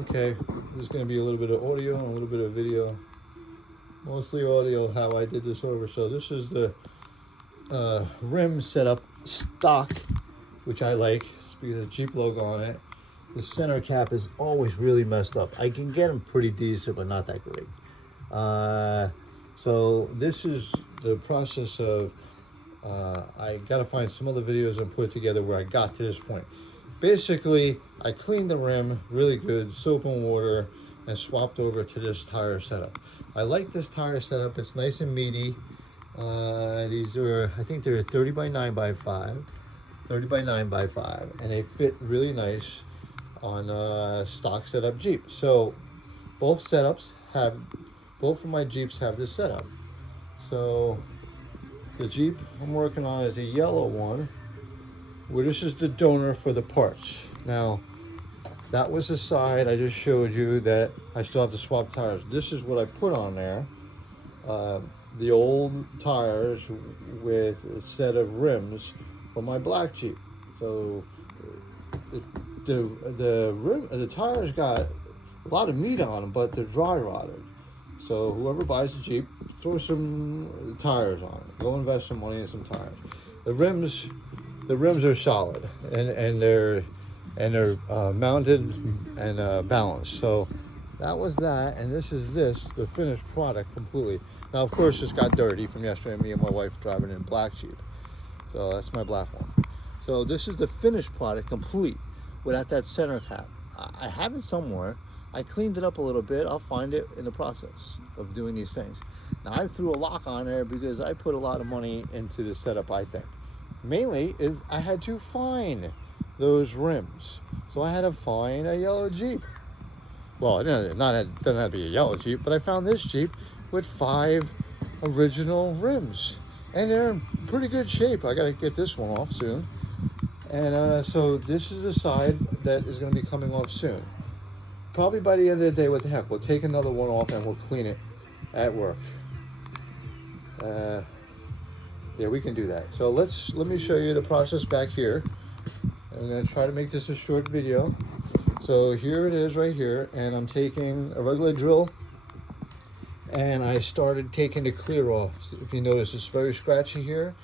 Okay, there's going to be a little bit of audio and a little bit of video. Mostly audio, how I did this over. So this is the rim setup stock, which I like because of the Jeep logo on it. The center cap is always really messed up. I can get them pretty decent, but not that great. So this is the process of, I got to find some other videos and put it together where I got to this point. Basically, I cleaned the rim really good, soap and water, and swapped over to this tire setup. I like this tire setup. It's nice and meaty. These are, I think they're 30 by 9 by 5, 30 by 9 by 5, and they fit really nice on stock setup Jeep. So both setups have, both of my Jeeps have this setup. So the Jeep I'm working on is a yellow one, where this is the donor for the parts. Now, that was the side I just showed you that I still have to swap tires. This is what I put on there. The old tires with a set of rims for my black Jeep. So the tires got a lot of meat on them, but they're dry rotted. So whoever buys the Jeep, throw some tires on it. Go invest some money in some tires. The rims are solid, and they're mounted and balanced. So that was that, and this is the finished product completely. Now, of course, it's got dirty from yesterday. Me and my wife driving in black Jeep. So that's my black one. So this is the finished product complete without that center cap. I have it somewhere. I cleaned it up a little bit. I'll find it in the process of doing these things. Now, I threw a lock on there because I put a lot of money into the setup, I think. Mainly is I had to find those rims. So I had to find a yellow Jeep. Well, it doesn't have to be a yellow Jeep, but I found this Jeep with 5 original rims. And they're in pretty good shape. I got to get this one off soon. And so this is the side that is going to be coming off soon. Probably by the end of the day, what the heck, we'll take another one off and we'll clean it at work. Yeah, we can do that. So let me show you the process back here. I'm going to try to make this a short video. So here it is right here, and I'm taking a regular drill, and I started taking the clear off. If you notice, it's very scratchy here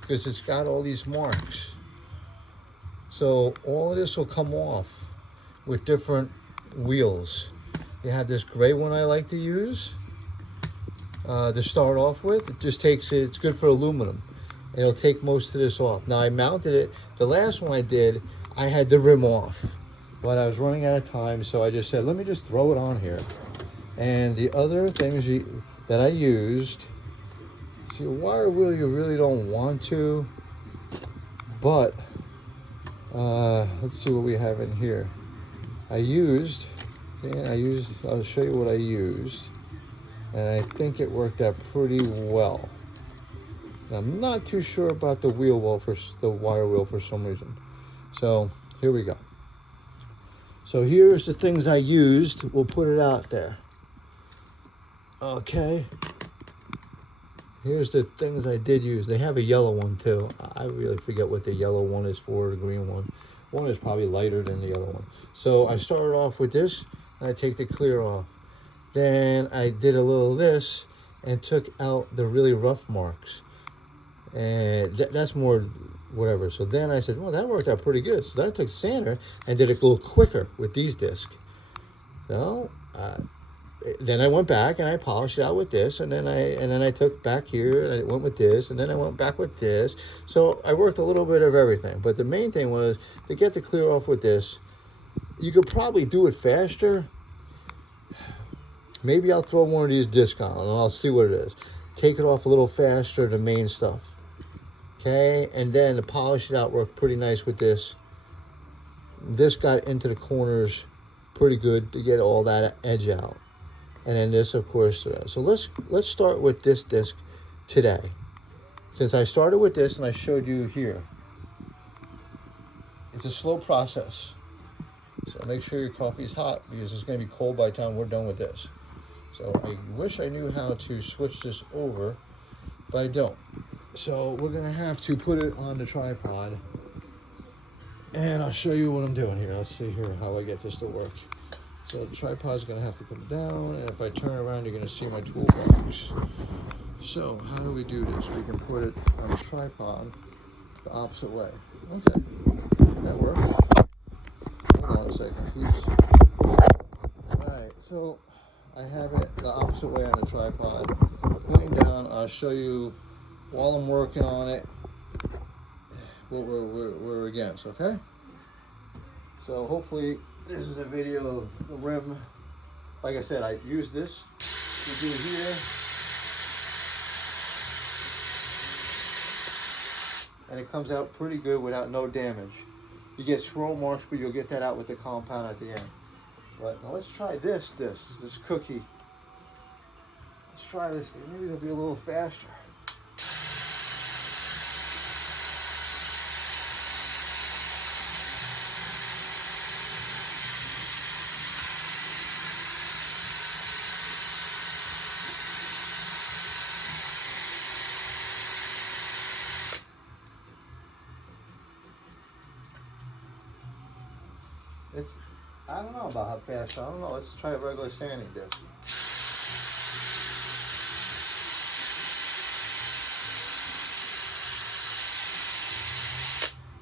because it's got all these marks. So all of this will come off with different wheels. You have this gray one I like to use to start off with. It just takes it, it's good for aluminum. It'll take most of this off. Now I mounted it, the last one I did, I had the rim off, but I was running out of time, so I just said, let me just throw it on here. And the other things that I used, see, a wire wheel you really don't want to, but let's see what we have in here. I'll show you what I used, and I think it worked out pretty well. I'm not too sure about the wire wheel for some reason. So here we go. So here's the things I used. We'll put it out there. Okay. Here's the things I did use. They have a yellow one too. I really forget what the yellow one is for, the green one. One is probably lighter than the yellow one. So I started off with this, and I take the clear off. Then I did a little of this and took out the really rough marks. And that's more whatever. So then I said, well, that worked out pretty good. So then I took sander and did it a little quicker with these discs. So then I went back and I polished it out with this, and then I took back here and I went with this, and then I went back with this. So I worked a little bit of everything, but the main thing was to get the clear off with this. You could probably do it faster. Maybe I'll throw one of these discs on and I'll see what it is. Take it off a little faster, the main stuff. Okay, and then to polish it out worked pretty nice with this. This got into the corners pretty good to get all that edge out. And then this, of course, so let's start with this disc today. Since I started with this and I showed you here, it's a slow process. So make sure your coffee's hot because it's going to be cold by the time we're done with this. So I wish I knew how to switch this over, but I don't. So we're going to have to put it on the tripod, and I'll show you what I'm doing here. Let's see here how I get this to work. So the tripod's gonna have to come down, and if I turn around, you're gonna see my toolbox. So how do we do this? We can put it on the tripod the opposite way. Okay, that works. Hold on a second, peeps. Alright, so I have it the opposite way on the tripod. Pointing down, I'll show you while I'm working on it what we're against, okay? So hopefully this is a video of the rim. Like I said, I use this to do here. And it comes out pretty good without no damage. You get swirl marks, but you'll get that out with the compound at the end. But now let's try this cookie. Let's try this, maybe it'll be a little faster. I don't know about how fast, I don't know. Let's try a regular sanding disc.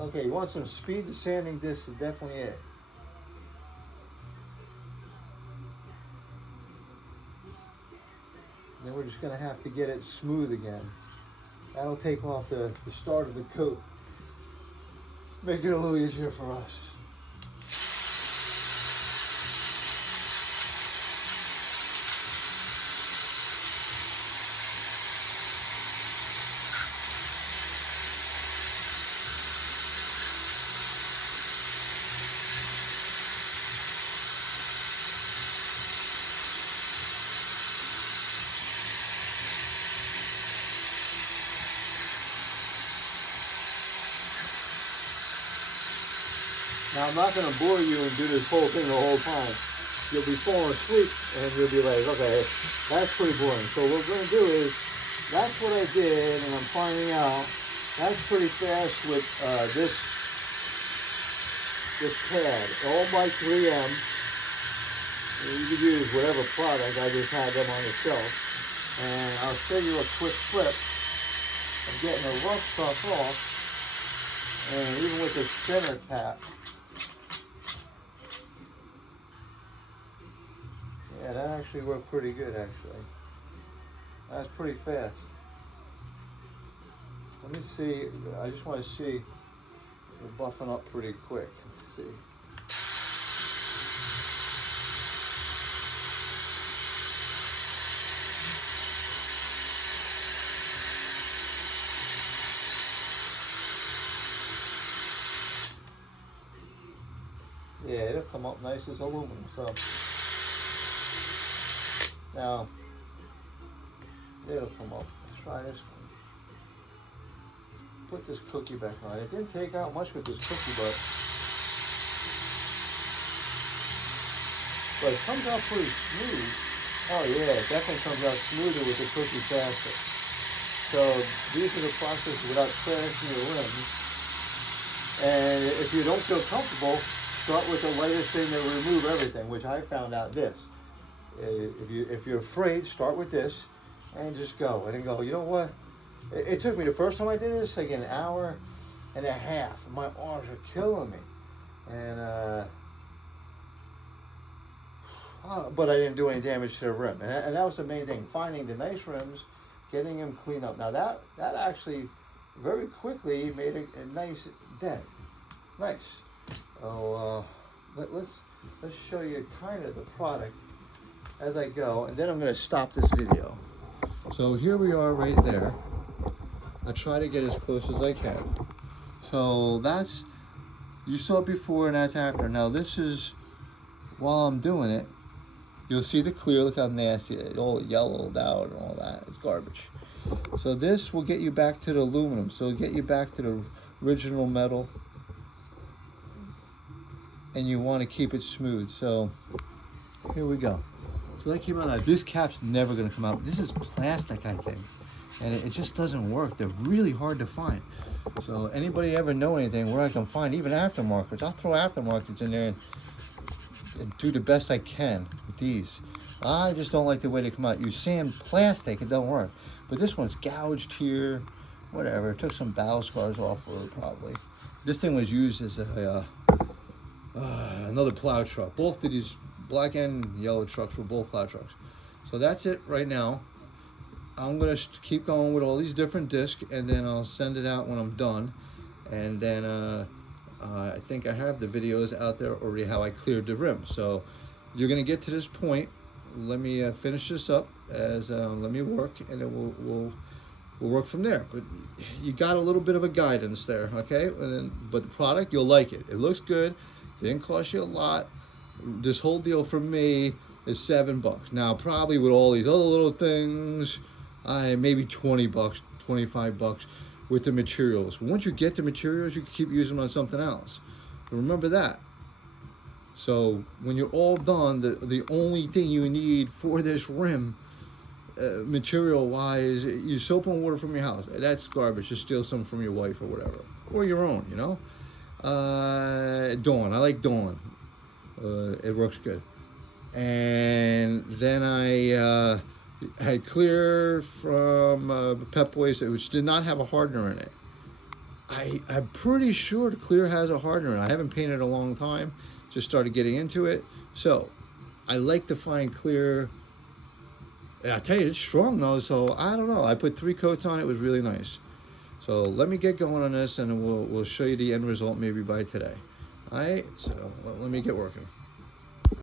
Okay, you want some speed? The sanding disc is definitely it. Then we're just gonna have to get it smooth again. That'll take off the start of the coat. Make it a little easier for us. Now I'm not going to bore you and do this whole thing the whole time. You'll be falling asleep and you'll be like, okay, that's pretty boring. So what we're going to do is, that's what I did, and I'm finding out that's pretty fast with this pad, all by 3M. You could use whatever product, I just had them on the shelf. And I'll show you a quick flip of getting the rough stuff off, and even with the center cap. Yeah, that actually worked pretty good, actually. That's pretty fast. Let me see, I just want to see, we're buffing up pretty quick. Let's see. Yeah, it'll come up nice as aluminum, so. Now, it'll come up. Let's try this one. Put this cookie back on. It didn't take out much with this cookie, but it comes out pretty smooth. Oh yeah, it definitely comes out smoother with the cookie faster. So these are the processes without crashing your rims. And if you don't feel comfortable, start with the lightest thing to remove everything, which I found out this. If you're afraid, start with this and just go. And then go, you know what? It took me, the first time I did this, like an hour and a half. My arms are killing me. And, but I didn't do any damage to the rim. And that was the main thing, finding the nice rims, getting them cleaned up. Now that actually very quickly made a nice dent. Nice. So let's show you kind of the product as I go, and then I'm going to stop this video. So here we are right there. I try to get as close as I can. So that's, you saw it before and that's after. Now this is, while I'm doing it, you'll see the clear, look how nasty it is, all yellowed out and all that, it's garbage. So this will get you back to the aluminum, so it'll get you back to the original metal, and you want to keep it smooth. So here we go. So that came out. Now, this cap's never going to come out. This is plastic, I think, and it just doesn't work. They're really hard to find. So anybody ever know anything where I can find even aftermarkets? I'll throw aftermarkets in there, and and do the best I can with these. I just don't like the way they come out. You sand plastic, it don't work. But this one's gouged here, whatever. It took some bow scars off of it probably. This thing was used as a another plow truck. Both of these black and yellow trucks were both plow trucks. So that's it right now. I'm gonna keep going with all these different discs, and then I'll send it out when I'm done. And then I think I have the videos out there already how I cleared the rim. So you're gonna get to this point. Let me finish this up as let me work, and then we'll work from there. But you got a little bit of a guidance there, okay? And then, but the product, you'll like it. It looks good. Didn't cost you a lot. This whole deal for me is $7. Now probably with all these other little things, maybe $20, $25 with the materials. Once you get the materials, you can keep using them on something else. But remember that. So when you're all done, the only thing you need for this rim, material wise, you soap and water from your house. That's garbage. Just steal some from your wife or whatever, or your own, you know. Dawn, I like Dawn. It works good. And then I had Clear from Pep Boys, which did not have a hardener in it. I'm pretty sure the Clear has a hardener. I haven't painted in a long time. Just started getting into it. So I like to find Clear. I tell you, it's strong though, so I don't know. I put 3 coats on it. It was really nice. So let me get going on this, and we'll show you the end result maybe by today. All right, so let me get working.